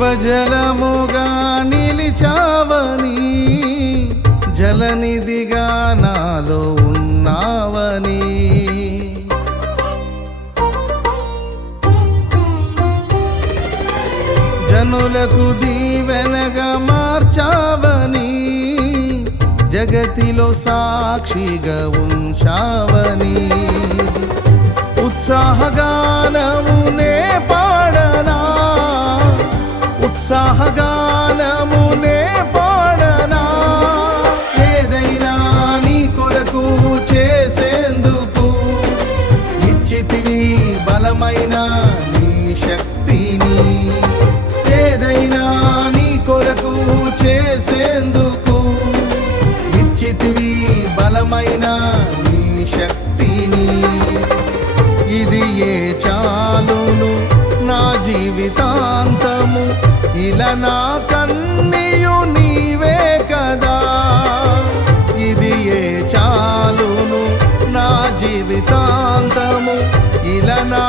జీవజలముగా నిలిచావని, జలనిధిగా నాలో ఉన్నావని, జనులకు దీవెనగా మార్చావని, జగతిలో సాక్షిగా ఉంచావని, ఉత్సాహగానమునే పాడనా, ఉత్సాహగానమునే పాడనా, ఏదైనా నీ కొరకు చేసేందుకు ఇచ్చితివి బలమైన నీ శక్తిని, ఏదైనా నీ కొరకు చేసేందుకు ఇచ్చితివి బలమైన నీ శక్తిని, ఇది ఏ చాలును నా జీవితాంతము, ఇలా నా కన్నీయు నీవే కదా, ఇది ఏ చాలును నా జీవితాంతము, ఇలా నా